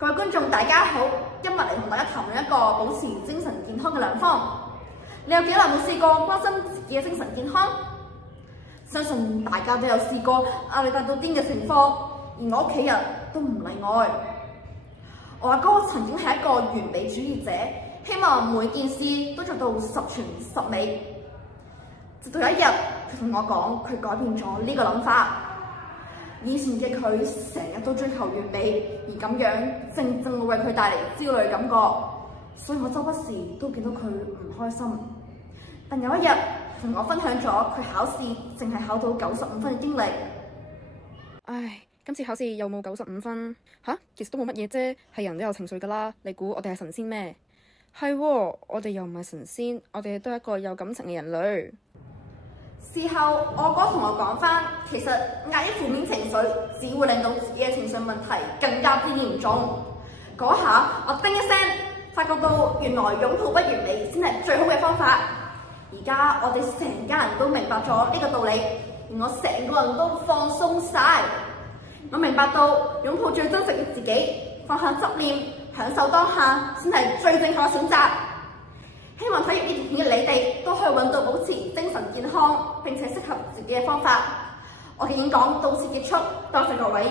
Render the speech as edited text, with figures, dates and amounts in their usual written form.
各位觀眾大家好，今日嚟同大家談論一個保持精神健康嘅良方。你有幾耐冇試過關心自己嘅精神健康？相信大家都有試過壓力大到癲嘅情況，而我屋企人都唔例外。我阿哥曾經係一個完美主義者，希望每件事都做到十全十美。直到有一日，佢同我講，佢改變咗呢個諗法。以前嘅佢成日都追求完美，而咁樣正會為佢帶嚟焦慮感覺，所以我周不時都見到佢唔開心。但有一日，同我分享咗佢考試淨係考到95分嘅經歷。唉，今次考試有冇95分？吓，其實都冇乜嘢啫，係人都有情緒噶啦。你估我哋係神仙咩？係喎，我哋又唔係神仙，我哋都係一個有感情嘅人類。事後，我哥同我講返，其實壓抑負面情緒只會令到自己嘅情緒問題更加之嚴重。嗰下我叮一聲，發覺到原來擁抱不完美先係最好嘅方法。而家我哋成家人都明白咗呢個道理，而我成個人都放鬆晒。我明白到擁抱最真實嘅自己，放下執念，享受當下先係最正確嘅選擇。希望睇完呢條片嘅你哋都可以揾到保持精神健康並且適合自己嘅方法。我嘅演講到此結束，多謝各位。